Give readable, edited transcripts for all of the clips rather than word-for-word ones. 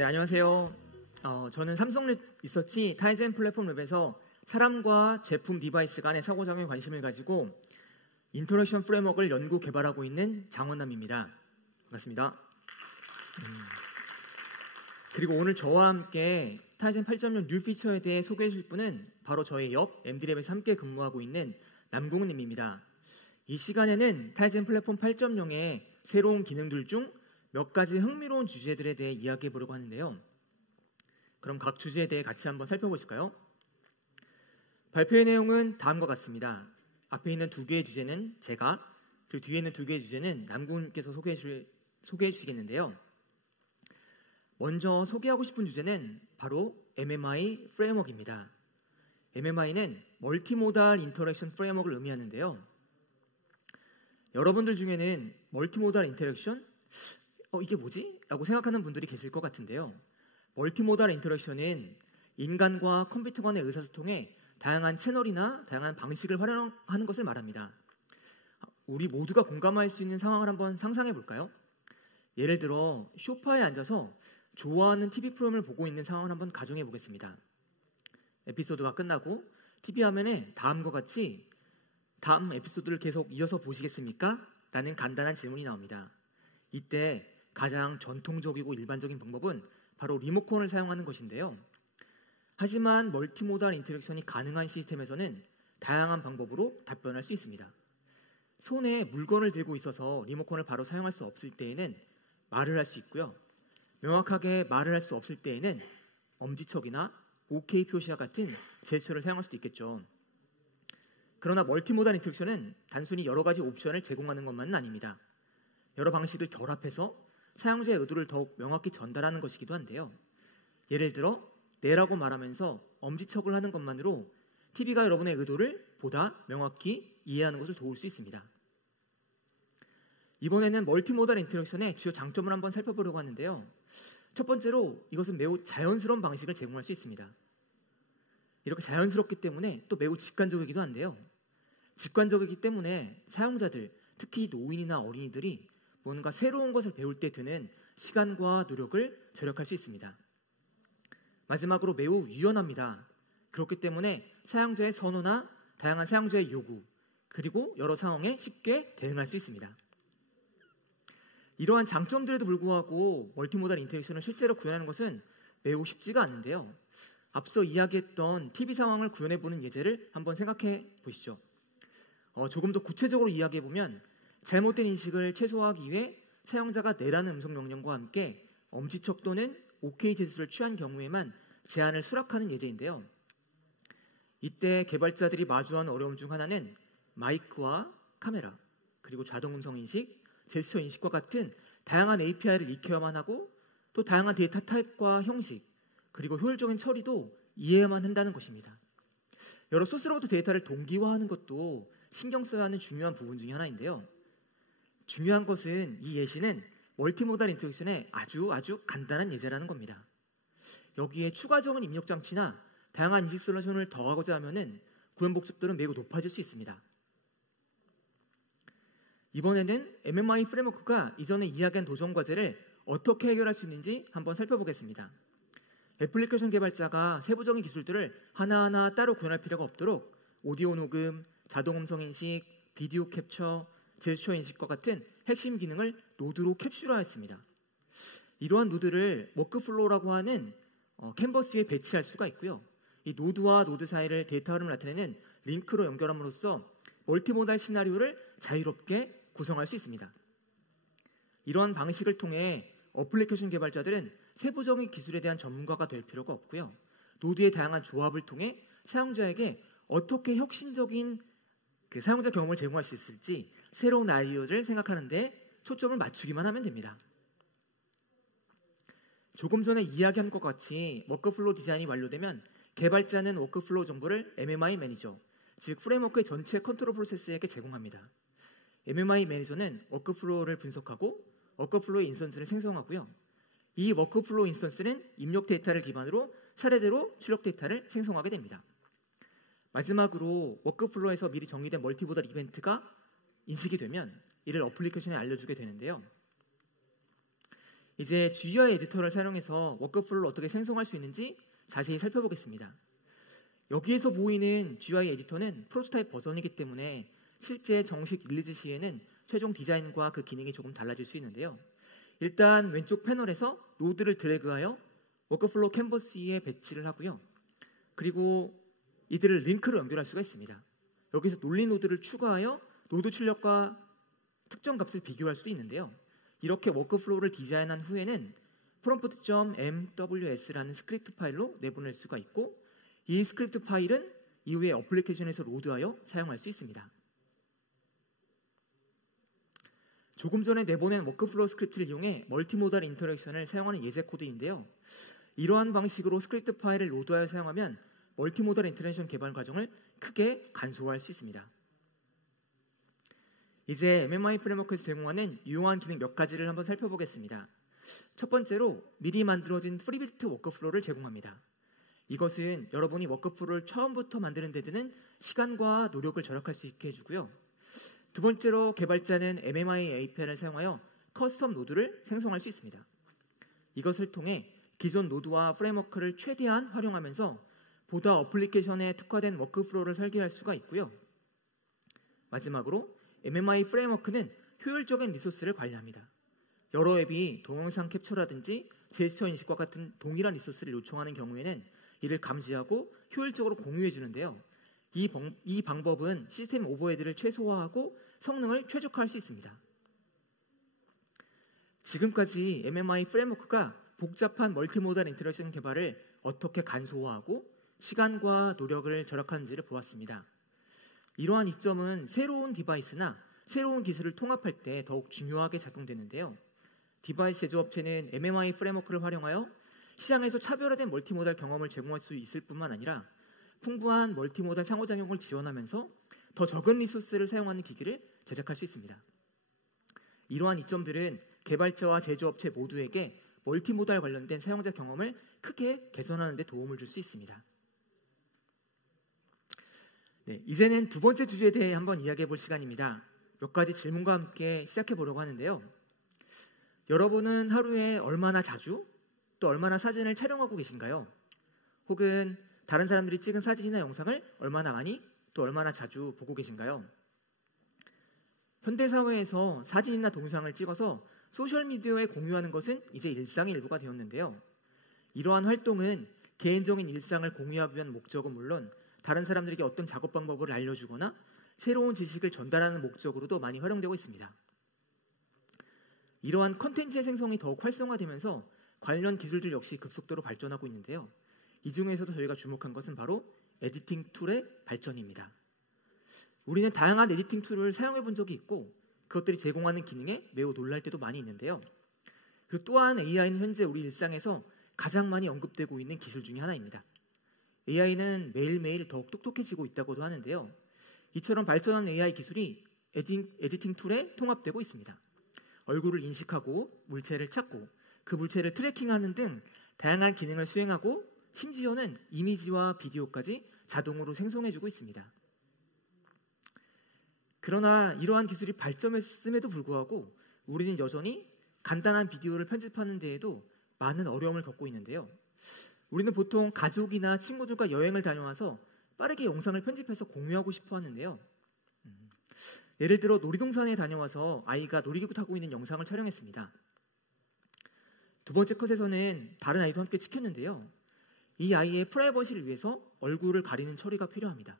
네, 안녕하세요. 저는 삼성 리서치 타이젠 플랫폼 랩에서 사람과 제품 디바이스 간의 상호작용에 관심을 가지고 인터랙션 프레임워크를 연구 개발하고 있는 장원남입니다. 반갑습니다. 그리고 오늘 저와 함께 타이젠 8.0 뉴 피처에 대해 소개해 주실 분은 바로 저의 옆 MD랩에서 함께 근무하고 있는 남궁은님입니다. 이 시간에는 타이젠 플랫폼 8.0의 새로운 기능들 중 몇 가지 흥미로운 주제들에 대해 이야기해 보려고 하는데요. 그럼 각 주제에 대해 같이 한번 살펴보실까요? 발표의 내용은 다음과 같습니다. 앞에 있는 두 개의 주제는 제가, 그리고 뒤에 있는 두 개의 주제는 남궁님께서 소개해 주시겠는데요. 먼저 소개하고 싶은 주제는 바로 MMI 프레임워크입니다. MMI는 멀티모달 인터랙션 프레임워크를 의미하는데요. 여러분들 중에는 멀티모달 인터랙션? 이게 뭐지? 라고 생각하는 분들이 계실 것 같은데요. 멀티모달 인터랙션은 인간과 컴퓨터 간의 의사소통에 다양한 채널이나 다양한 방식을 활용하는 것을 말합니다. 우리 모두가 공감할 수 있는 상황을 한번 상상해 볼까요? 예를 들어 소파에 앉아서 좋아하는 TV 프로그램을 보고 있는 상황을 한번 가정해 보겠습니다. 에피소드가 끝나고 TV 화면에 다음과 같이 다음 에피소드를 계속 이어서 보시겠습니까? 라는 간단한 질문이 나옵니다. 이때 가장 전통적이고 일반적인 방법은 바로 리모컨을 사용하는 것인데요. 하지만 멀티모달 인터랙션이 가능한 시스템에서는 다양한 방법으로 답변할 수 있습니다. 손에 물건을 들고 있어서 리모컨을 바로 사용할 수 없을 때에는 말을 할 수 있고요. 명확하게 말을 할 수 없을 때에는 엄지척이나 OK 표시와 같은 제스처를 사용할 수도 있겠죠. 그러나 멀티모달 인터랙션은 단순히 여러 가지 옵션을 제공하는 것만은 아닙니다. 여러 방식을 결합해서 사용자의 의도를 더욱 명확히 전달하는 것이기도 한데요. 예를 들어 네라고 말하면서 엄지척을 하는 것만으로 TV가 여러분의 의도를 보다 명확히 이해하는 것을 도울 수 있습니다. 이번에는 멀티모달 인터랙션의 주요 장점을 한번 살펴보려고 하는데요. 첫 번째로 이것은 매우 자연스러운 방식을 제공할 수 있습니다. 이렇게 자연스럽기 때문에 또 매우 직관적이기도 한데요. 직관적이기 때문에 사용자들, 특히 노인이나 어린이들이 뭔가 새로운 것을 배울 때 드는 시간과 노력을 절약할 수 있습니다. 마지막으로 매우 유연합니다. 그렇기 때문에 사용자의 선호나 다양한 사용자의 요구, 그리고 여러 상황에 쉽게 대응할 수 있습니다. 이러한 장점들에도 불구하고 멀티모달 인터랙션을 실제로 구현하는 것은 매우 쉽지가 않는데요. 앞서 이야기했던 TV 상황을 구현해보는 예제를 한번 생각해 보시죠. 조금 더 구체적으로 이야기해보면 잘못된 인식을 최소화하기 위해 사용자가 네라는 음성 명령과 함께 엄지척 또는 OK 제스처를 취한 경우에만 제한을 수락하는 예제인데요. 이때 개발자들이 마주한 어려움 중 하나는 마이크와 카메라, 그리고 자동 음성 인식, 제스처 인식과 같은 다양한 API를 익혀야만 하고 또 다양한 데이터 타입과 형식, 그리고 효율적인 처리도 이해해야만 한다는 것입니다. 여러 소스로부터 데이터를 동기화하는 것도 신경 써야 하는 중요한 부분 중에 하나인데요. 중요한 것은 이 예시는 멀티모달 인터랙션의 아주 간단한 예제라는 겁니다. 여기에 추가적인 입력 장치나 다양한 인식 솔루션을 더하고자 하면은 구현 복잡도는 매우 높아질 수 있습니다. 이번에는 MMI 프레임워크가 이전에 이야기한 도전 과제를 어떻게 해결할 수 있는지 한번 살펴보겠습니다. 애플리케이션 개발자가 세부적인 기술들을 하나하나 따로 구현할 필요가 없도록 오디오 녹음, 자동 음성 인식, 비디오 캡처, 제스처 인식과 같은 핵심 기능을 노드로 캡슐화했습니다. 이러한 노드를 워크플로우라고 하는 캔버스에 배치할 수가 있고요. 이 노드와 노드 사이를 데이터 흐름을 나타내는 링크로 연결함으로써 멀티모달 시나리오를 자유롭게 구성할 수 있습니다. 이러한 방식을 통해 어플리케이션 개발자들은 세부적인 기술에 대한 전문가가 될 필요가 없고요. 노드의 다양한 조합을 통해 사용자에게 어떻게 혁신적인 사용자 경험을 제공할 수 있을지 새로운 아이디어를 생각하는 데 초점을 맞추기만 하면 됩니다. 조금 전에 이야기한 것 같이 워크플로우 디자인이 완료되면 개발자는 워크플로우 정보를 MMI 매니저, 즉 프레임워크의 전체 컨트롤 프로세스에게 제공합니다. MMI 매니저는 워크플로우를 분석하고 워크플로우의 인스턴스를 생성하고요. 이 워크플로우 인스턴스는 입력 데이터를 기반으로 차례대로 출력 데이터를 생성하게 됩니다. 마지막으로 워크플로우에서 미리 정의된 멀티모달 이벤트가 인식이 되면 이를 어플리케이션에 알려주게 되는데요. 이제 GUI 에디터를 사용해서 워크플로우를 어떻게 생성할 수 있는지 자세히 살펴보겠습니다. 여기에서 보이는 GUI 에디터는 프로토타입 버전이기 때문에 실제 정식 릴리즈 시에는 최종 디자인과 그 기능이 조금 달라질 수 있는데요. 일단 왼쪽 패널에서 노드를 드래그하여 워크플로우 캔버스에 배치를 하고요. 그리고 이들을 링크로 연결할 수가 있습니다. 여기서 논리 노드를 추가하여 노드 출력과 특정 값을 비교할 수도 있는데요. 이렇게 워크플로우를 디자인한 후에는 prompt.mws라는 스크립트 파일로 내보낼 수가 있고 이 스크립트 파일은 이후에 어플리케이션에서 로드하여 사용할 수 있습니다. 조금 전에 내보낸 워크플로우 스크립트를 이용해 멀티모달 인터랙션을 사용하는 예제 코드인데요. 이러한 방식으로 스크립트 파일을 로드하여 사용하면 멀티모달 인터랙션 개발 과정을 크게 간소화할 수 있습니다. 이제 MMI 프레임워크에서 제공하는 유용한 기능 몇 가지를 한번 살펴보겠습니다. 첫 번째로 미리 만들어진 프리빌트 워크플로우를 제공합니다. 이것은 여러분이 워크플로우를 처음부터 만드는 데 드는 시간과 노력을 절약할 수 있게 해주고요. 두 번째로 개발자는 MMI API를 사용하여 커스텀 노드를 생성할 수 있습니다. 이것을 통해 기존 노드와 프레임워크를 최대한 활용하면서 보다 어플리케이션에 특화된 워크플로우를 설계할 수가 있고요. 마지막으로 MMI 프레임워크는 효율적인 리소스를 관리합니다. 여러 앱이 동영상 캡처라든지 제스처 인식과 같은 동일한 리소스를 요청하는 경우에는 이를 감지하고 효율적으로 공유해 주는데요. 이 방법은 시스템 오버헤드를 최소화하고 성능을 최적화할 수 있습니다. 지금까지 MMI 프레임워크가 복잡한 멀티모달 인터랙션 개발을 어떻게 간소화하고 시간과 노력을 절약하는지를 보았습니다. 이러한 이점은 새로운 디바이스나 새로운 기술을 통합할 때 더욱 중요하게 작용되는데요. 디바이스 제조업체는 MMI 프레임워크를 활용하여 시장에서 차별화된 멀티모달 경험을 제공할 수 있을 뿐만 아니라 풍부한 멀티모달 상호작용을 지원하면서 더 적은 리소스를 사용하는 기기를 제작할 수 있습니다. 이러한 이점들은 개발자와 제조업체 모두에게 멀티모달 관련된 사용자 경험을 크게 개선하는 데 도움을 줄 수 있습니다. 네, 이제는 두 번째 주제에 대해 한번 이야기해 볼 시간입니다. 몇 가지 질문과 함께 시작해 보려고 하는데요. 여러분은 하루에 얼마나 자주 또 얼마나 사진을 촬영하고 계신가요? 혹은 다른 사람들이 찍은 사진이나 영상을 얼마나 많이 또 얼마나 자주 보고 계신가요? 현대사회에서 사진이나 동영상을 찍어서 소셜미디어에 공유하는 것은 이제 일상의 일부가 되었는데요. 이러한 활동은 개인적인 일상을 공유하기 위한 목적은 물론 다른 사람들에게 어떤 작업 방법을 알려주거나 새로운 지식을 전달하는 목적으로도 많이 활용되고 있습니다. 이러한 컨텐츠의 생성이 더욱 활성화되면서 관련 기술들 역시 급속도로 발전하고 있는데요. 이 중에서도 저희가 주목한 것은 바로 에디팅 툴의 발전입니다. 우리는 다양한 에디팅 툴을 사용해 본 적이 있고 그것들이 제공하는 기능에 매우 놀랄 때도 많이 있는데요. 그리고 또한 AI는 현재 우리 일상에서 가장 많이 언급되고 있는 기술 중에 하나입니다. AI는 매일매일 더욱 똑똑해지고 있다고도 하는데요. 이처럼 발전한 AI 기술이 에디팅 툴에 통합되고 있습니다. 얼굴을 인식하고 물체를 찾고 그 물체를 트래킹하는 등 다양한 기능을 수행하고 심지어는 이미지와 비디오까지 자동으로 생성해주고 있습니다. 그러나 이러한 기술이 발전했음에도 불구하고 우리는 여전히 간단한 비디오를 편집하는 데에도 많은 어려움을 겪고 있는데요. 우리는 보통 가족이나 친구들과 여행을 다녀와서 빠르게 영상을 편집해서 공유하고 싶어 하는데요. 예를 들어 놀이동산에 다녀와서 아이가 놀이기구 타고 있는 영상을 촬영했습니다. 두 번째 컷에서는 다른 아이도 함께 찍혔는데요. 이 아이의 프라이버시를 위해서 얼굴을 가리는 처리가 필요합니다.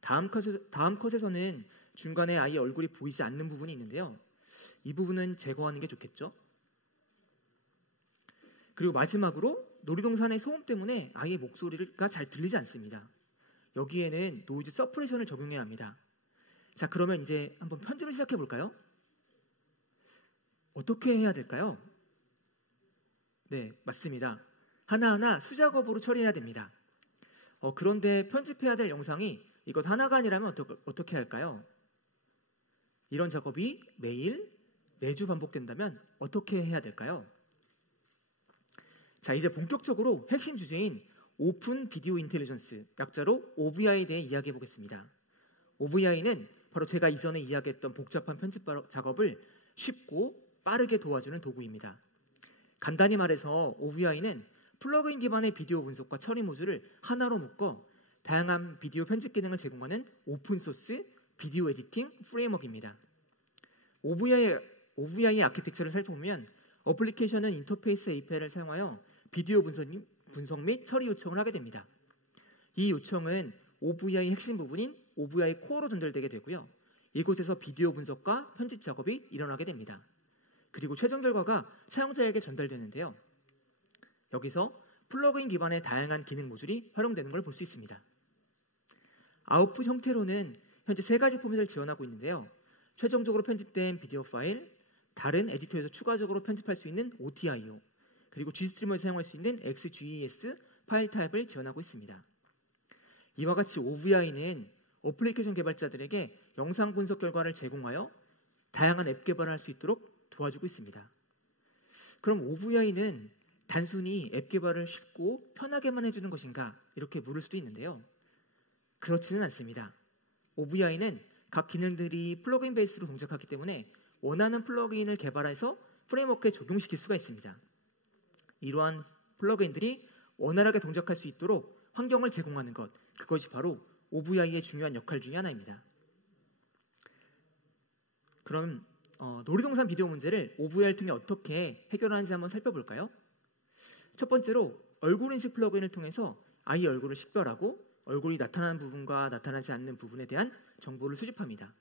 다음 컷에서는 중간에 아이의 얼굴이 보이지 않는 부분이 있는데요. 이 부분은 제거하는 게 좋겠죠. 그리고 마지막으로 놀이동산의 소음 때문에 아이의 목소리가 잘 들리지 않습니다. 여기에는 노이즈 서프레션을 적용해야 합니다. 자, 그러면 이제 한번 편집을 시작해 볼까요? 어떻게 해야 될까요? 네, 맞습니다. 하나하나 수작업으로 처리해야 됩니다. 그런데 편집해야 될 영상이 이것 하나가 아니라면 어떻게 할까요? 이런 작업이 매일, 매주 반복된다면 어떻게 해야 될까요? 자, 이제 본격적으로 핵심 주제인 오픈 비디오 인텔리전스, 약자로 OVI에 대해 이야기해 보겠습니다. OVI는 바로 제가 이전에 이야기했던 복잡한 편집 작업을 쉽고 빠르게 도와주는 도구입니다. 간단히 말해서 OVI는 플러그인 기반의 비디오 분석과 처리 모듈을 하나로 묶어 다양한 비디오 편집 기능을 제공하는 오픈소스 비디오 에디팅 프레임워크입니다. OVI의 아키텍처를 살펴보면 어플리케이션은 인터페이스 API를 사용하여 비디오 분석 및 처리 요청을 하게 됩니다. 이 요청은 OVI의 핵심 부분인 OVI 코어로 전달되게 되고요. 이곳에서 비디오 분석과 편집 작업이 일어나게 됩니다. 그리고 최종 결과가 사용자에게 전달되는데요. 여기서 플러그인 기반의 다양한 기능 모듈이 활용되는 걸 볼 수 있습니다. 아웃풋 형태로는 현재 3가지 포맷을 지원하고 있는데요. 최종적으로 편집된 비디오 파일, 다른 에디터에서 추가적으로 편집할 수 있는 OTIO, 그리고 Gstreamer에서 사용할 수 있는 XGES 파일 타입을 지원하고 있습니다. 이와 같이 OVI는 어플리케이션 개발자들에게 영상 분석 결과를 제공하여 다양한 앱 개발을 할 수 있도록 도와주고 있습니다. 그럼 OVI는 단순히 앱 개발을 쉽고 편하게만 해주는 것인가? 이렇게 물을 수도 있는데요. 그렇지는 않습니다. OVI는 각 기능들이 플러그인 베이스로 동작하기 때문에 원하는 플러그인을 개발해서 프레임워크에 적용시킬 수가 있습니다. 이러한 플러그인들이 원활하게 동작할 수 있도록 환경을 제공하는 것, 그것이 바로 OVI의 중요한 역할 중에 하나입니다. 그럼 놀이동산 비디오 문제를 OVI를 통해 어떻게 해결하는지 한번 살펴볼까요? 첫 번째로 얼굴 인식 플러그인을 통해서 아이 얼굴을 식별하고 얼굴이 나타나는 부분과 나타나지 않는 부분에 대한 정보를 수집합니다.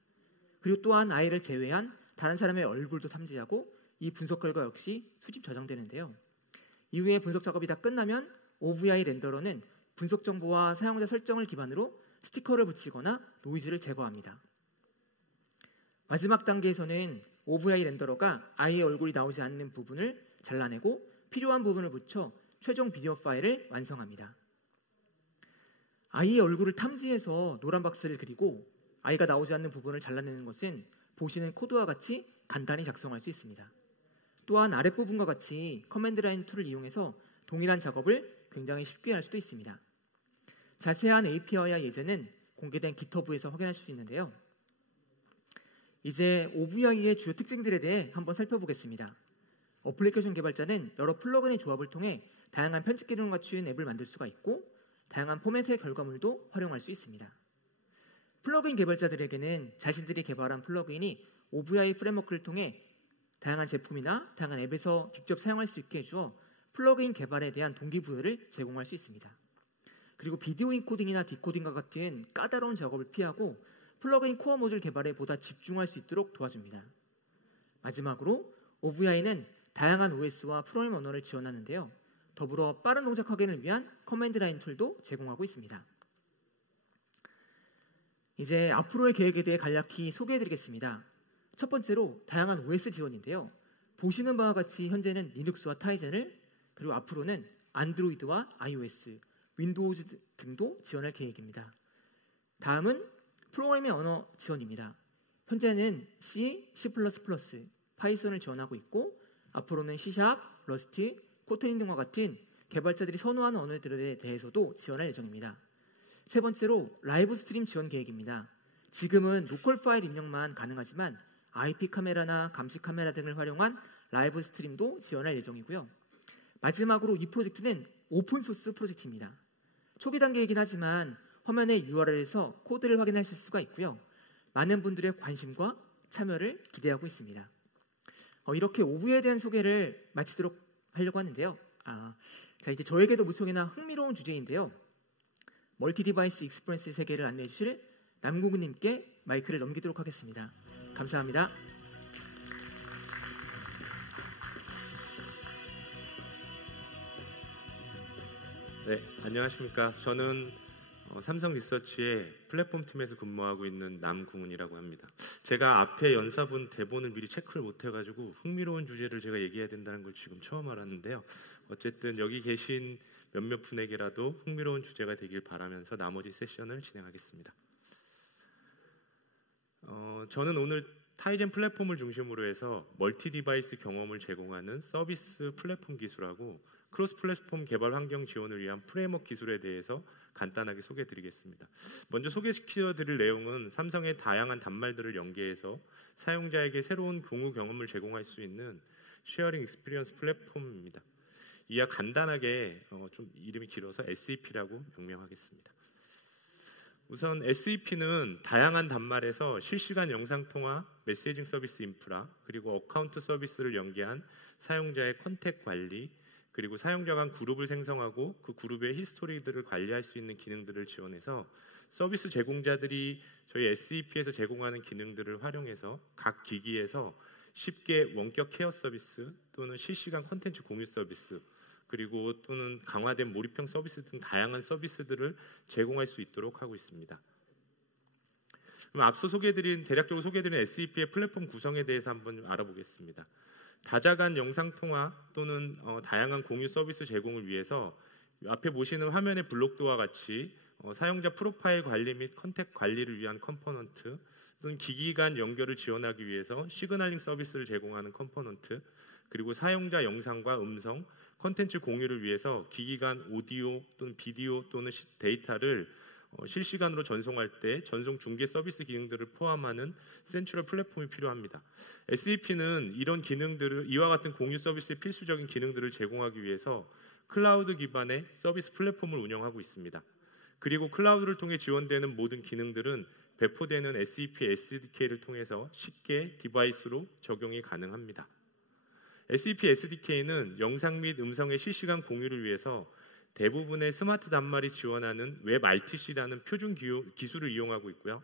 그리고 또한 아이를 제외한 다른 사람의 얼굴도 탐지하고 이 분석 결과 역시 수집 저장되는데요. 이후에 분석 작업이 다 끝나면 OVI 렌더러는 분석 정보와 사용자 설정을 기반으로 스티커를 붙이거나 노이즈를 제거합니다. 마지막 단계에서는 OVI 렌더러가 아이의 얼굴이 나오지 않는 부분을 잘라내고 필요한 부분을 붙여 최종 비디오 파일을 완성합니다. 아이의 얼굴을 탐지해서 노란 박스를 그리고 아이가 나오지 않는 부분을 잘라내는 것은 보시는 코드와 같이 간단히 작성할 수 있습니다. 또한 아랫부분과 같이 커맨드 라인 툴을 이용해서 동일한 작업을 굉장히 쉽게 할 수도 있습니다. 자세한 API와 예제는 공개된 GitHub에서 확인할 수 있는데요. 이제 OVI의 주요 특징들에 대해 한번 살펴보겠습니다. 어플리케이션 개발자는 여러 플러그인의 조합을 통해 다양한 편집 기능을 갖춘 앱을 만들 수가 있고 다양한 포맷의 결과물도 활용할 수 있습니다. 플러그인 개발자들에게는 자신들이 개발한 플러그인이 OVI 프레임워크를 통해 다양한 제품이나 다양한 앱에서 직접 사용할 수 있게 해주어 플러그인 개발에 대한 동기부여를 제공할 수 있습니다. 그리고 비디오 인코딩이나 디코딩과 같은 까다로운 작업을 피하고 플러그인 코어 모듈 개발에 보다 집중할 수 있도록 도와줍니다. 마지막으로 OVI는 다양한 OS와 프로그램 언어를 지원하는데요. 더불어 빠른 동작 확인을 위한 커맨드 라인 툴도 제공하고 있습니다. 이제 앞으로의 계획에 대해 간략히 소개해드리겠습니다. 첫 번째로 다양한 OS 지원인데요. 보시는 바와 같이 현재는 리눅스와 타이젠을 그리고 앞으로는 안드로이드와 iOS, 윈도우즈 등도 지원할 계획입니다. 다음은 프로그래밍 언어 지원입니다. 현재는 C, C++, 파이썬을 지원하고 있고 앞으로는 C#, 러스트, 코틀린 등과 같은 개발자들이 선호하는 언어들에 대해서도 지원할 예정입니다. 세 번째로 라이브 스트림 지원 계획입니다. 지금은 로컬 파일 입력만 가능하지만 IP 카메라나 감시 카메라 등을 활용한 라이브 스트림도 지원할 예정이고요. 마지막으로 이 프로젝트는 오픈소스 프로젝트입니다. 초기 단계이긴 하지만 화면의 URL에서 코드를 확인하실 수가 있고요. 많은 분들의 관심과 참여를 기대하고 있습니다. 이렇게 OVI에 대한 소개를 마치도록 하려고 하는데요. 자, 이제 저에게도 무척이나 흥미로운 주제인데요. 멀티 디바이스 익스퍼런스 세계를 안내해 주실 남궁우님께 마이크를 넘기도록 하겠습니다. 감사합니다. 네, 안녕하십니까. 저는 삼성 리서치의 플랫폼 팀에서 근무하고 있는 남궁훈이라고 합니다. 제가 앞에 연사분 대본을 미리 체크를 못해가지고 흥미로운 주제를 제가 얘기해야 된다는 걸 지금 처음 알았는데요. 어쨌든 여기 계신 몇몇 분에게라도 흥미로운 주제가 되길 바라면서 나머지 세션을 진행하겠습니다. 저는 오늘 타이젠 플랫폼을 중심으로 해서 멀티 디바이스 경험을 제공하는 서비스 플랫폼 기술하고 크로스 플랫폼 개발 환경 지원을 위한 프레임워크 기술에 대해서 간단하게 소개해드리겠습니다. 먼저 소개시켜드릴 내용은 삼성의 다양한 단말들을 연계해서 사용자에게 새로운 공유 경험을 제공할 수 있는 쉐어링 익스피리언스 플랫폼입니다. 이하 간단하게 좀 이름이 길어서 SEP라고 명명하겠습니다. 우선 SEP는 다양한 단말에서 실시간 영상통화, 메시징 서비스 인프라, 그리고 어카운트 서비스를 연계한 사용자의 컨택 관리, 그리고 사용자 간 그룹을 생성하고 그 그룹의 히스토리들을 관리할 수 있는 기능들을 지원해서 서비스 제공자들이 저희 SEP에서 제공하는 기능들을 활용해서 각 기기에서 쉽게 원격 케어 서비스 또는 실시간 콘텐츠 공유 서비스 그리고 또는 강화된 몰입형 서비스 등 다양한 서비스들을 제공할 수 있도록 하고 있습니다. 그럼 앞서 대략적으로 소개해드린 SEP의 플랫폼 구성에 대해서 한번 알아보겠습니다. 다자간 영상통화 또는 다양한 공유 서비스 제공을 위해서 앞에 보시는 화면의 블록도와 같이 사용자 프로파일 관리 및 컨택 관리를 위한 컴포넌트 또는 기기 간 연결을 지원하기 위해서 시그널링 서비스를 제공하는 컴포넌트 그리고 사용자 영상과 음성, 컨텐츠 공유를 위해서 기기 간 오디오 또는 비디오 또는 데이터를 실시간으로 전송할 때 전송 중계 서비스 기능들을 포함하는 센트럴 플랫폼이 필요합니다. SEP는 이런 기능들을 이와 같은 공유 서비스의 필수적인 기능들을 제공하기 위해서 클라우드 기반의 서비스 플랫폼을 운영하고 있습니다. 그리고 클라우드를 통해 지원되는 모든 기능들은 배포되는 SEP SDK를 통해서 쉽게 디바이스로 적용이 가능합니다. SEP SDK는 영상 및 음성의 실시간 공유를 위해서 대부분의 스마트 단말이 지원하는 웹 RTC라는 표준 기술을 이용하고 있고요.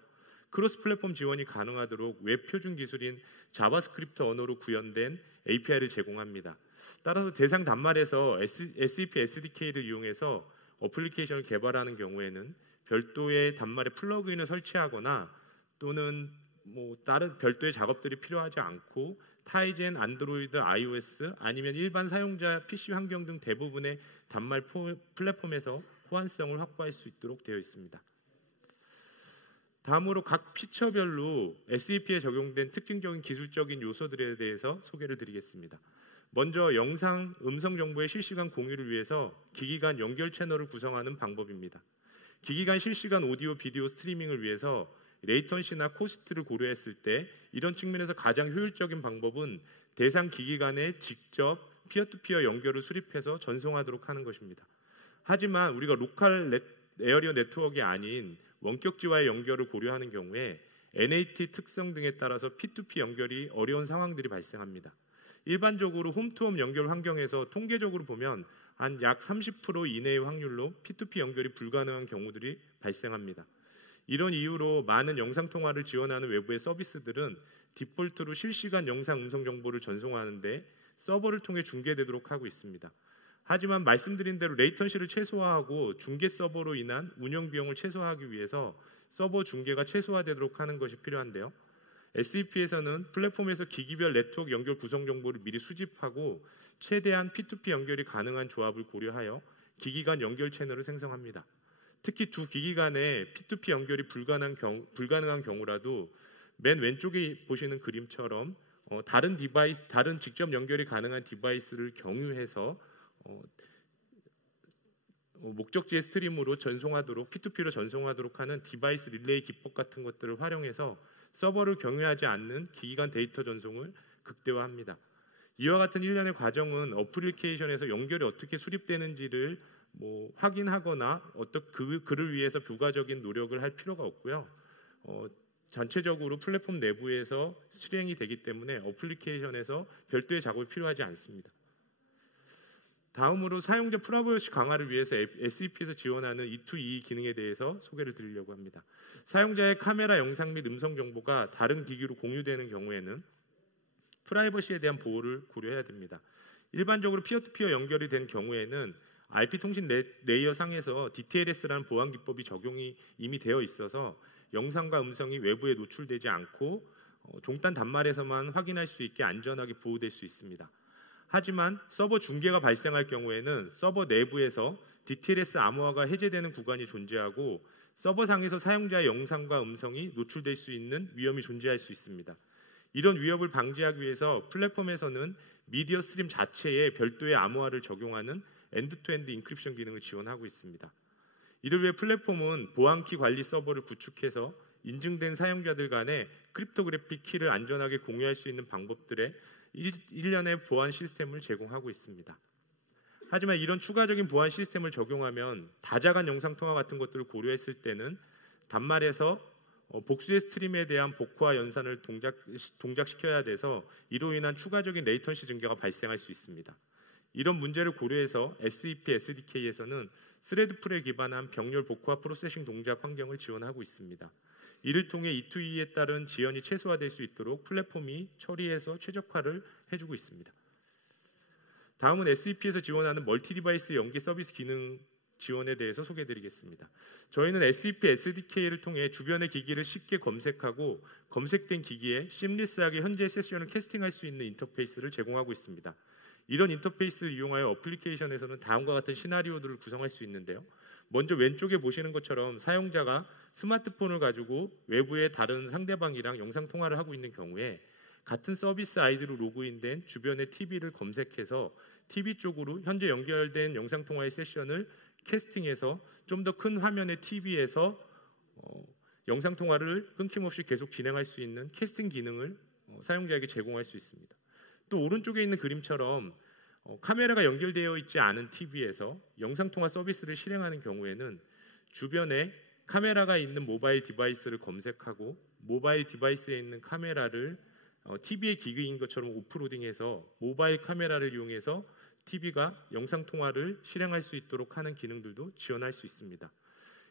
크로스 플랫폼 지원이 가능하도록 웹 표준 기술인 자바스크립트 언어로 구현된 API를 제공합니다. 따라서 대상 단말에서 SEP SDK를 이용해서 어플리케이션을 개발하는 경우에는 별도의 단말에 플러그인을 설치하거나 또는 다른 별도의 작업들이 필요하지 않고 타이젠, 안드로이드, iOS 아니면 일반 사용자 PC 환경 등 대부분의 단말 플랫폼에서 호환성을 확보할 수 있도록 되어 있습니다. 다음으로 각 피처별로 SEP에 적용된 특징적인 기술적인 요소들에 대해서 소개를 드리겠습니다. 먼저 영상, 음성 정보의 실시간 공유를 위해서 기기 간 연결 채널을 구성하는 방법입니다. 기기 간 실시간 오디오, 비디오 스트리밍을 위해서 레이턴시나 코스트를 고려했을 때 이런 측면에서 가장 효율적인 방법은 대상 기기 간에 직접 피어투피어 연결을 수립해서 전송하도록 하는 것입니다. 하지만 우리가 로컬 에어리어 네트워크가 아닌 원격지와의 연결을 고려하는 경우에 NAT 특성 등에 따라서 P2P 연결이 어려운 상황들이 발생합니다. 일반적으로 홈투홈 연결 환경에서 통계적으로 보면 한 약 30% 이내의 확률로 P2P 연결이 불가능한 경우들이 발생합니다. 이런 이유로 많은 영상통화를 지원하는 외부의 서비스들은 디폴트로 실시간 영상, 음성 정보를 전송하는데 서버를 통해 중계되도록 하고 있습니다. 하지만 말씀드린 대로 레이턴시를 최소화하고 중계 서버로 인한 운영 비용을 최소화하기 위해서 서버 중계가 최소화되도록 하는 것이 필요한데요. SEP에서는 플랫폼에서 기기별 네트워크 연결 구성 정보를 미리 수집하고 최대한 P2P 연결이 가능한 조합을 고려하여 기기 간 연결 채널을 생성합니다. 특히 두 기기 간에 P2P 연결이 불가능한 경우라도 맨 왼쪽에 보시는 그림처럼 다른 직접 연결이 가능한 디바이스를 경유해서 목적지의 스트림으로 전송하도록 P2P로 전송하도록 하는 디바이스 릴레이 기법 같은 것들을 활용해서 서버를 경유하지 않는 기기 간 데이터 전송을 극대화합니다. 이와 같은 일련의 과정은 어플리케이션에서 연결이 어떻게 수립되는지를 확인하거나 그를 위해서 부가적인 노력을 할 필요가 없고요. 전체적으로 플랫폼 내부에서 실행이 되기 때문에 어플리케이션에서 별도의 작업이 필요하지 않습니다. 다음으로 사용자 프라이버시 강화를 위해서 SEP에서 지원하는 E2E 기능에 대해서 소개를 드리려고 합니다. 사용자의 카메라 영상 및 음성 정보가 다른 기기로 공유되는 경우에는 프라이버시에 대한 보호를 고려해야 됩니다. 일반적으로 피어투피어 연결이 된 경우에는 IP 통신 레이어 상에서 DTLS라는 보안 기법이 적용이 이미 되어 있어서 영상과 음성이 외부에 노출되지 않고 종단 단말에서만 확인할 수 있게 안전하게 보호될 수 있습니다. 하지만 서버 중계가 발생할 경우에는 서버 내부에서 DTLS 암호화가 해제되는 구간이 존재하고 서버상에서 사용자의 영상과 음성이 노출될 수 있는 위험이 존재할 수 있습니다. 이런 위협을 방지하기 위해서 플랫폼에서는 미디어 스트림 자체에 별도의 암호화를 적용하는 엔드-투-엔드 인크립션 기능을 지원하고 있습니다. 이를 위해 플랫폼은 보안키 관리 서버를 구축해서 인증된 사용자들 간의 크립토그래픽 키를 안전하게 공유할 수 있는 방법들의 일련의 보안 시스템을 제공하고 있습니다. 하지만 이런 추가적인 보안 시스템을 적용하면 다자간 영상통화 같은 것들을 고려했을 때는 단말에서 복수의 스트림에 대한 복호화 연산을 동작시켜야 돼서 이로 인한 추가적인 레이턴시 증가가 발생할 수 있습니다. 이런 문제를 고려해서 SEP SDK에서는 스레드풀에 기반한 병렬 복호화 프로세싱 동작 환경을 지원하고 있습니다. 이를 통해 E2E에 따른 지연이 최소화될 수 있도록 플랫폼이 처리해서 최적화를 해주고 있습니다. 다음은 SEP에서 지원하는 멀티 디바이스 연계 서비스 기능 지원에 대해서 소개해드리겠습니다. 저희는 SEP SDK를 통해 주변의 기기를 쉽게 검색하고 검색된 기기에 심리스하게 현재 세션을 캐스팅할 수 있는 인터페이스를 제공하고 있습니다. 이런 인터페이스를 이용하여 어플리케이션에서는 다음과 같은 시나리오들을 구성할 수 있는데요. 먼저 왼쪽에 보시는 것처럼 사용자가 스마트폰을 가지고 외부의 다른 상대방이랑 영상 통화를 하고 있는 경우에 같은 서비스 아이디로 로그인된 주변의 TV를 검색해서 TV 쪽으로 현재 연결된 영상 통화의 세션을 캐스팅해서 좀 더 큰 화면의 TV에서 영상 통화를 끊김없이 계속 진행할 수 있는 캐스팅 기능을 사용자에게 제공할 수 있습니다. 또 오른쪽에 있는 그림처럼 카메라가 연결되어 있지 않은 TV에서 영상 통화 서비스를 실행하는 경우에는 주변에 카메라가 있는 모바일 디바이스를 검색하고 모바일 디바이스에 있는 카메라를 TV의 기기인 것처럼 오프로딩해서 모바일 카메라를 이용해서 TV가 영상 통화를 실행할 수 있도록 하는 기능들도 지원할 수 있습니다.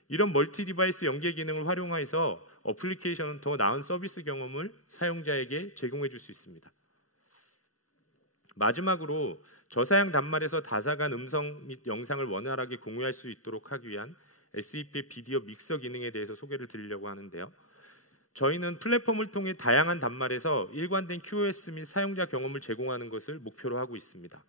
이런 멀티 디바이스 연계 기능을 활용해서 어플리케이션은 더 나은 서비스 경험을 사용자에게 제공해 줄 수 있습니다. 마지막으로 저사양 단말에서 다사간 음성 및 영상을 원활하게 공유할 수 있도록 하기 위한 SEP의 비디오 믹서 기능에 대해서 소개를 드리려고 하는데요. 저희는 플랫폼을 통해 다양한 단말에서 일관된 QoS 및 사용자 경험을 제공하는 것을 목표로 하고 있습니다.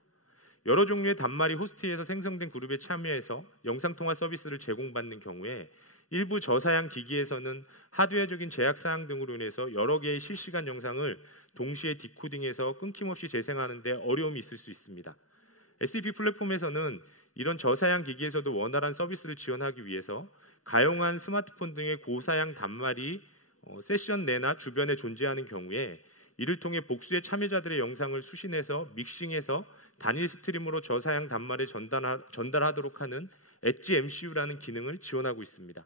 여러 종류의 단말이 호스트에서 생성된 그룹에 참여해서 영상통화 서비스를 제공받는 경우에 일부 저사양 기기에서는 하드웨어적인 제약 사항 등으로 인해서 여러 개의 실시간 영상을 동시에 디코딩해서 끊김없이 재생하는 데 어려움이 있을 수 있습니다. SEP 플랫폼에서는 이런 저사양 기기에서도 원활한 서비스를 지원하기 위해서 가용한 스마트폰 등의 고사양 단말이 세션 내나 주변에 존재하는 경우에 이를 통해 복수의 참여자들의 영상을 수신해서 믹싱해서 단일 스트림으로 저사양 단말에 전달하도록 하는 엣지 MCU라는 기능을 지원하고 있습니다.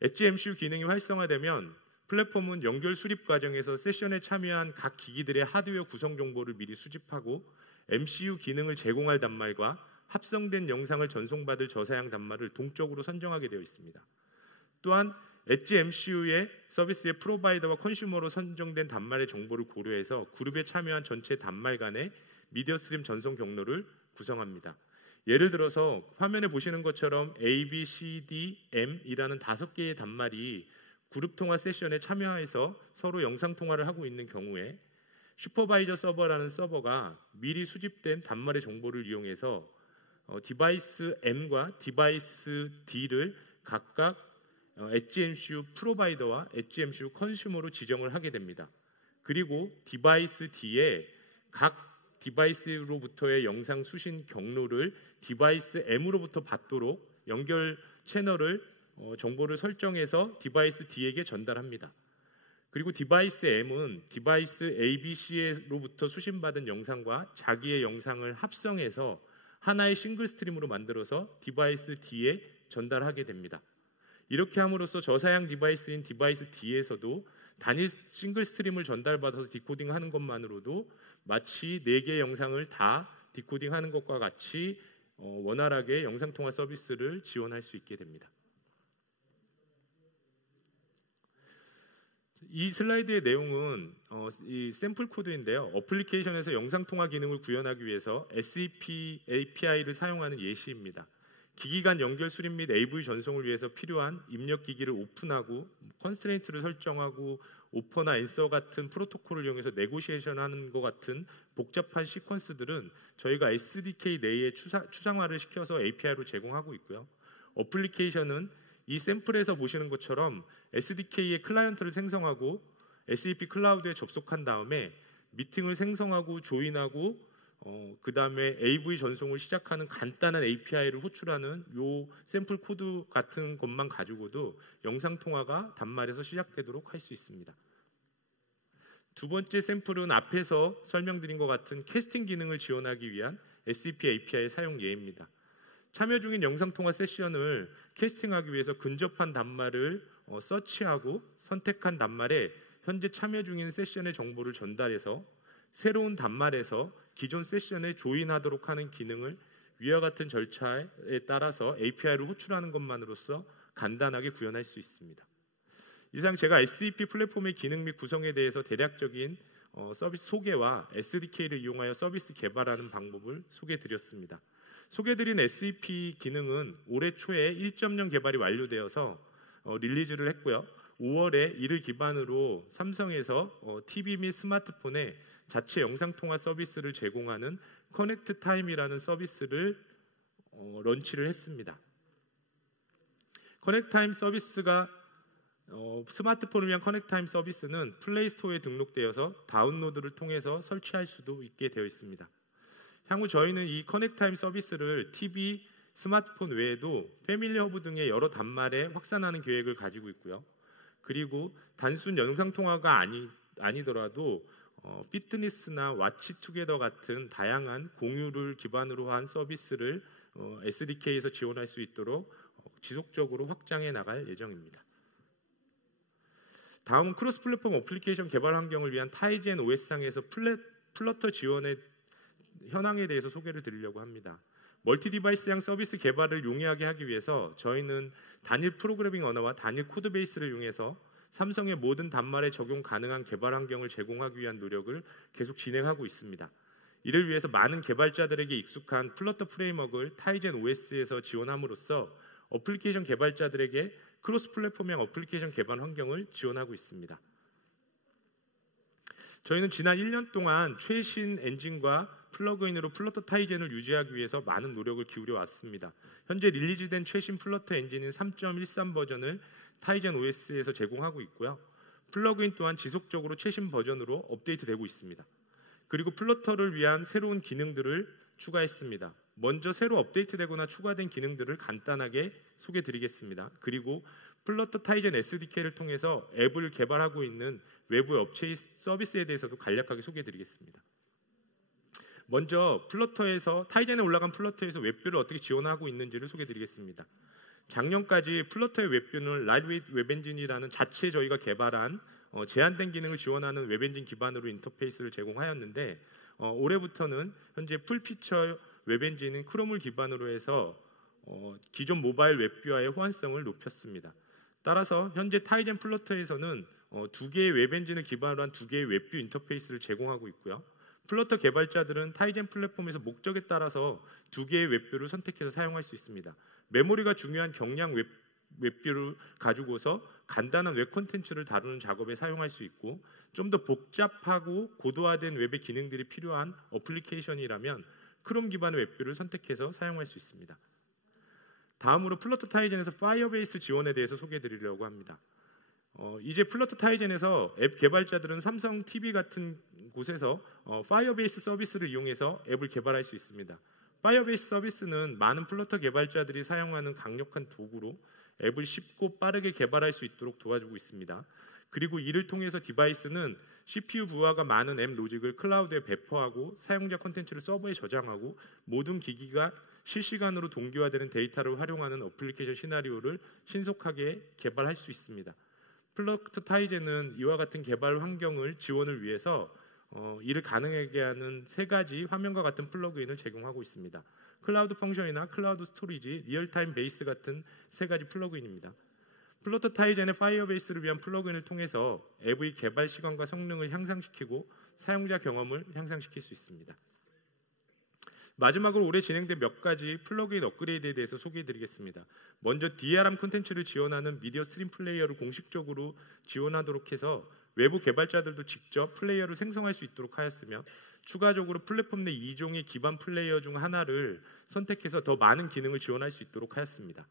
엣지 MCU 기능이 활성화되면 플랫폼은 연결 수립 과정에서 세션에 참여한 각 기기들의 하드웨어 구성 정보를 미리 수집하고 MCU 기능을 제공할 단말과 합성된 영상을 전송받을 저사양 단말을 동적으로 선정하게 되어 있습니다. 또한 엣지 MCU의 서비스의 프로바이더와 컨슈머로 선정된 단말의 정보를 고려해서 그룹에 참여한 전체 단말 간의 미디어 스트림 전송 경로를 구성합니다. 예를 들어서 화면에 보시는 것처럼 A, B, C, D, M이라는 5개의 단말이 그룹 통화 세션에 참여해서 서로 영상 통화를 하고 있는 경우에 슈퍼바이저 서버라는 서버가 미리 수집된 단말의 정보를 이용해서 디바이스 M과 디바이스 D를 각각 엣지 MCU 프로바이더와 엣지 MCU 컨슈머로 지정을 하게 됩니다. 그리고 디바이스 D에 각 디바이스로부터의 영상 수신 경로를 디바이스 M으로부터 받도록 연결 채널을 정보를 설정해서 디바이스 D에게 전달합니다. 그리고 디바이스 M은 디바이스 A, B, C로부터 수신받은 영상과 자기의 영상을 합성해서 하나의 싱글 스트림으로 만들어서 디바이스 D에 전달하게 됩니다. 이렇게 함으로써 저사양 디바이스인 디바이스 D에서도 단일 싱글 스트림을 전달받아서 디코딩하는 것만으로도 마치 4개의 영상을 다 디코딩하는 것과 같이 원활하게 영상통화 서비스를 지원할 수 있게 됩니다. 이 슬라이드의 내용은 이 샘플 코드인데요. 어플리케이션에서 영상통화 기능을 구현하기 위해서 SEP API를 사용하는 예시입니다. 기기 간 연결 수립 및 AV 전송을 위해서 필요한 입력 기기를 오픈하고 컨스트레인트를 설정하고 오퍼나 앤서 같은 프로토콜을 이용해서 네고시에이션하는 것 같은 복잡한 시퀀스들은 저희가 SDK 내에 추상화를 시켜서 API로 제공하고 있고요. 어플리케이션은 이 샘플에서 보시는 것처럼 SDK의 클라이언트를 생성하고 SEP 클라우드에 접속한 다음에 미팅을 생성하고 조인하고 그 다음에 AV 전송을 시작하는 간단한 API를 호출하는 요 샘플 코드 같은 것만 가지고도 영상 통화가 단말에서 시작되도록 할 수 있습니다. 두 번째 샘플은 앞에서 설명드린 것 같은 캐스팅 기능을 지원하기 위한 SCP API의 사용 예입니다. 참여 중인 영상 통화 세션을 캐스팅하기 위해서 근접한 단말을 서치하고 선택한 단말에 현재 참여 중인 세션의 정보를 전달해서 새로운 단말에서 기존 세션에 조인하도록 하는 기능을 위와 같은 절차에 따라서 API를 호출하는 것만으로써 간단하게 구현할 수 있습니다. 이상 제가 SCP 플랫폼의 기능 및 구성에 대해서 대략적인 서비스 소개와 SDK를 이용하여 서비스 개발하는 방법을 소개해드렸습니다. 소개해드린 SCP 기능은 올해 초에 1.0 개발이 완료되어서 릴리즈를 했고요. 5월에 이를 기반으로 삼성에서 TV 및 스마트폰에 자체 영상통화 서비스를 제공하는 커넥트 타임이라는 서비스를 런치를 했습니다. 커넥트 타임 서비스가 스마트폰을 위한 커넥트 타임 서비스는 플레이스토어에 등록되어서 다운로드를 통해서 설치할 수도 있게 되어 있습니다. 향후 저희는 이 커넥트 타임 서비스를 TV, 스마트폰 외에도 패밀리 허브 등의 여러 단말에 확산하는 계획을 가지고 있고요. 그리고 단순 영상통화가 아니더라도 피트니스나 와치 투게더 같은 다양한 공유를 기반으로 한 서비스를 SDK에서 지원할 수 있도록 지속적으로 확장해 나갈 예정입니다. 다음은 크로스 플랫폼 어플리케이션 개발 환경을 위한 타이젠 OS상에서 플러터 지원의 현황에 대해서 소개를 드리려고 합니다. 멀티 디바이스형 서비스 개발을 용이하게 하기 위해서 저희는 단일 프로그래밍 언어와 단일 코드 베이스를 이용해서 삼성의 모든 단말에 적용 가능한 개발 환경을 제공하기 위한 노력을 계속 진행하고 있습니다. 이를 위해서 많은 개발자들에게 익숙한 플러터 프레임워크를 타이젠 OS에서 지원함으로써 어플리케이션 개발자들에게 크로스 플랫폼형 어플리케이션 개발 환경을 지원하고 있습니다. 저희는 지난 1년 동안 최신 엔진과 플러그인으로 플러터 타이젠을 유지하기 위해서 많은 노력을 기울여 왔습니다. 현재 릴리즈된 최신 플러터 엔진인 3.13 버전을 타이젠 OS에서 제공하고 있고요. 플러그인 또한 지속적으로 최신 버전으로 업데이트되고 있습니다. 그리고 플러터를 위한 새로운 기능들을 추가했습니다. 먼저 새로 업데이트되거나 추가된 기능들을 간단하게 소개드리겠습니다. 그리고 플러터 타이젠 SDK를 통해서 앱을 개발하고 있는 외부 업체의 서비스에 대해서도 간략하게 소개드리겠습니다. 먼저 타이젠에 올라간 플러터에서 웹뷰를 어떻게 지원하고 있는지를 소개드리겠습니다. 작년까지 플러터의 웹뷰는 라이트웨이트 웹엔진이라는 자체 저희가 개발한 제한된 기능을 지원하는 웹엔진 기반으로 인터페이스를 제공하였는데 올해부터는 현재 풀피처 웹엔진인 크롬을 기반으로 해서 기존 모바일 웹뷰와의 호환성을 높였습니다. 따라서 현재 타이젠 플러터에서는 두 개의 웹엔진을 기반으로 한 두 개의 웹뷰 인터페이스를 제공하고 있고요. 플러터 개발자들은 타이젠 플랫폼에서 목적에 따라서 두 개의 웹뷰를 선택해서 사용할 수 있습니다. 메모리가 중요한 경량 웹뷰를 가지고서 간단한 웹 콘텐츠를 다루는 작업에 사용할 수 있고 좀 더 복잡하고 고도화된 웹의 기능들이 필요한 어플리케이션이라면 크롬 기반의 웹뷰를 선택해서 사용할 수 있습니다. 다음으로 플러터 타이젠에서 파이어베이스 지원에 대해서 소개해드리려고 합니다. 이제 플러터 타이젠에서 앱 개발자들은 삼성 TV 같은 곳에서 파이어베이스 서비스를 이용해서 앱을 개발할 수 있습니다. 파이어베이스 서비스는 많은 플러터 개발자들이 사용하는 강력한 도구로 앱을 쉽고 빠르게 개발할 수 있도록 도와주고 있습니다. 그리고 이를 통해서 디바이스는 CPU 부하가 많은 앱 로직을 클라우드에 배포하고 사용자 콘텐츠를 서버에 저장하고 모든 기기가 실시간으로 동기화되는 데이터를 활용하는 어플리케이션 시나리오를 신속하게 개발할 수 있습니다. 플러터 타이젠은 이와 같은 개발 환경을 지원을 위해서 이를 가능하게 하는 세 가지 화면과 같은 플러그인을 제공하고 있습니다. 클라우드 펑션이나 클라우드 스토리지, 리얼타임 베이스 같은 세 가지 플러그인입니다. 플러터 타이젠의 파이어베이스를 위한 플러그인을 통해서 앱의 개발 시간과 성능을 향상시키고 사용자 경험을 향상시킬 수 있습니다. 마지막으로 올해 진행된 몇 가지 플러그인 업그레이드에 대해서 소개해드리겠습니다. 먼저 DRM 콘텐츠를 지원하는 미디어 스트림 플레이어를 공식적으로 지원하도록 해서 외부 개발자들도 직접 플레이어를 생성할 수 있도록 하였으며 추가적으로 플랫폼 내 2종의 기반 플레이어 중 하나를 선택해서 더 많은 기능을 지원할 수 있도록 하였습니다.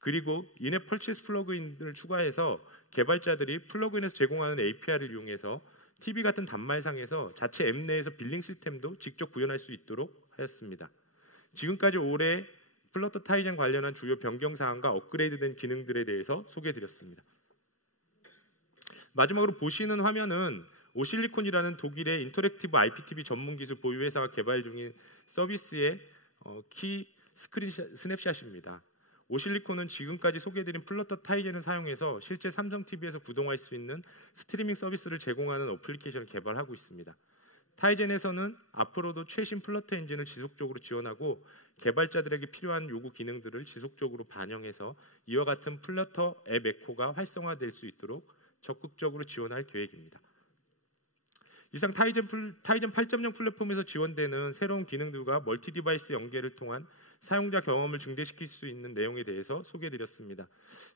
그리고 인앱 펄치스 플러그인을 추가해서 개발자들이 플러그인에서 제공하는 API를 이용해서 TV 같은 단말상에서 자체 앱 내에서 빌링 시스템도 직접 구현할 수 있도록 하였습니다. 지금까지 올해 플러터 타이젠 관련한 주요 변경 사항과 업그레이드된 기능들에 대해서 소개해드렸습니다. 마지막으로 보시는 화면은 오실리콘이라는 독일의 인터랙티브 IPTV 전문 기술 보유 회사가 개발 중인 서비스의 키 스크린 스냅샷입니다. 오실리콘은 지금까지 소개해드린 플러터 타이젠을 사용해서 실제 삼성 TV에서 구동할 수 있는 스트리밍 서비스를 제공하는 어플리케이션을 개발하고 있습니다. 타이젠에서는 앞으로도 최신 플러터 엔진을 지속적으로 지원하고 개발자들에게 필요한 요구 기능들을 지속적으로 반영해서 이와 같은 플러터 앱 에코가 활성화될 수 있도록 적극적으로 지원할 계획입니다. 이상 타이젠 8.0 플랫폼에서 지원되는 새로운 기능들과 멀티 디바이스 연계를 통한 사용자 경험을 증대시킬 수 있는 내용에 대해서 소개해드렸습니다.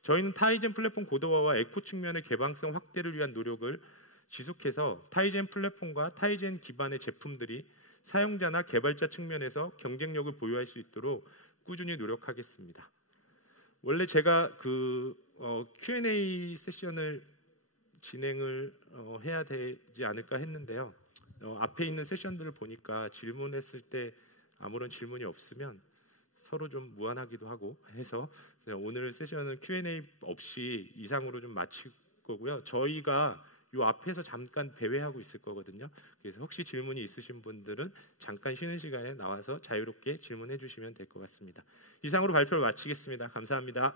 저희는 타이젠 플랫폼 고도화와 에코 측면의 개방성 확대를 위한 노력을 지속해서 타이젠 플랫폼과 타이젠 기반의 제품들이 사용자나 개발자 측면에서 경쟁력을 보유할 수 있도록 꾸준히 노력하겠습니다. 원래 제가 Q&A 세션을 진행을 해야 되지 않을까 했는데요. 앞에 있는 세션들을 보니까 질문했을 때 아무런 질문이 없으면 서로 좀 무안하기도 하고 해서 오늘 세션은 Q&A 없이 이상으로 좀 마칠 거고요. 저희가 이 앞에서 잠깐 배회하고 있을 거거든요. 그래서 혹시 질문이 있으신 분들은 잠깐 쉬는 시간에 나와서 자유롭게 질문해 주시면 될 것 같습니다. 이상으로 발표를 마치겠습니다. 감사합니다.